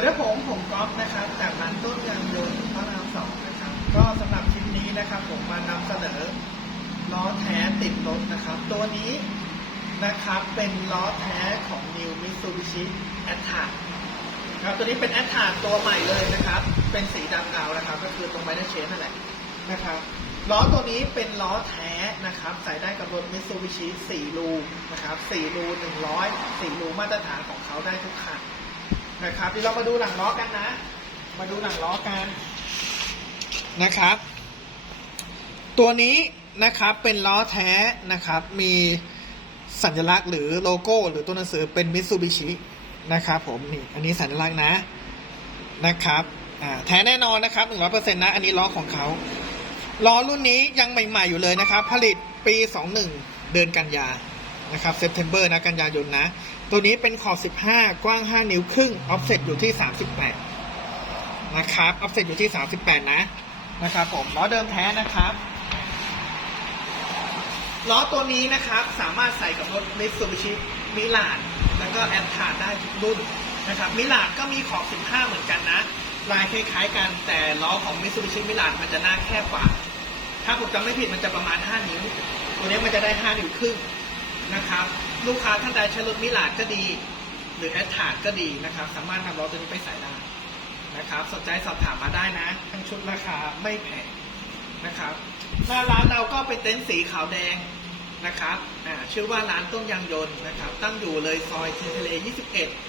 วัสดีครับผมผมก๊อฟนะครับจากร้านต้นยางยนต์พระรามสองนะครับก็สำหรับคลิปนี้นะครับ ผมมานำเสนอล้อแท้ติดรถนะครับ ตัวนี้นะครับเป็นล้อแท้ของ New Mitsubishi a t t a c ครับตัวนี้เป็น a t t a c ตัวใหม่เลยนะครับ เป็นสีดำเงานะครับ ก็คือตรงไมเนเชนนั่นแหละนะครับล้อตัวนี้เป็นล้อแท้นะครับ ใส่ได้กับรถ Mitsubishi 4รูนะครับ4รู100 4รูมาตรฐานของเขาได้ทุกคัน นะครับเดี๋ยวเรามาดูหลังล้อกันนะ มาดูหลังล้อกันนะครับ ตัวนี้นะครับเป็นล้อแท้นะครับ มีสัญลักษณ์หรือโลโก้ หรือตัวหนังสือเป็นมิตซูบิชินะครับ ผมนี่อันนี้สัญลักษณ์นะนะครับแท้แน่นอนนะครับหนึ่งร้อยเปอร์เซ็นต์นะ อันนี้ล้อของเขาล้อรุ่นนี้ยังใหม่ ๆ อยู่เลยนะครับ ผลิตปี 21 เดือนกันยา นะครับเซปเทมเบอร์นะกันยายนนะ ตัวนี้เป็นขอบ 15 กว้าง 5 นิ้วครึ่งออฟเซ็ตอยู่ที่ 38 นะครับออฟเซ็ตอยู่ที่ 38 นะนะครับผมล้อเดิมแท้นะครับล้อตัวนี้นะครับสามารถใส่กับรถ Mitsubishi m i l a n แล้วก็แอดทาได้ทุกรุ่นนะครับมิลานก็มีขอบ 15 เหมือนกันนะ ลายคล้ายๆกันแต่ล้อของ Mitsubishi m i l a n มันจะหน้าแคบกว่า ถ้าผมจำไม่ผิดมันจะประมาณ 5 นิ้ว ตัวนี้มันจะได้ 5 นิ้วครึ่ง นะครับ ลูกค้าท่านใดใช้รถมิลาดก็ดี หรือแอดทาร์ดก็ดีนะครับ สามารถนำรถตัวนี้ไปใส่ได้นะครับสนใจสอบถามมาได้นะ ทั้งชุดราคาไม่แพงนะครับหน้าร้านเราก็เป็นเต็นท์สีขาวแดงนะครับชื่อว่าร้านต้นยางยนต์นะครับ ตั้งอยู่เลยซอยเทนทะเล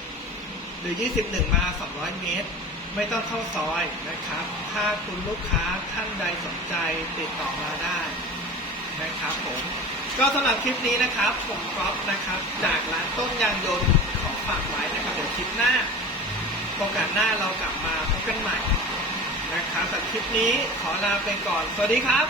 21 หรือ 21 มา 200 เมตร ไม่ต้องเข้าซอยนะครับ ถ้าคุณลูกค้าท่านใดสนใจติดต่อมาได้นะครับผม ก็สำหรับคลิปนี้นะครับ ผมก๊อฟนะครับ จากร้านต้นยางยนต์ของฝากไว้นะครับเดี๋ยวคลิปหน้าโอกาสหน้าเรากลับมาพบกันใหม่นะครับสำหรับคลิปนี้ขอลาไปก่อน สวัสดีครับ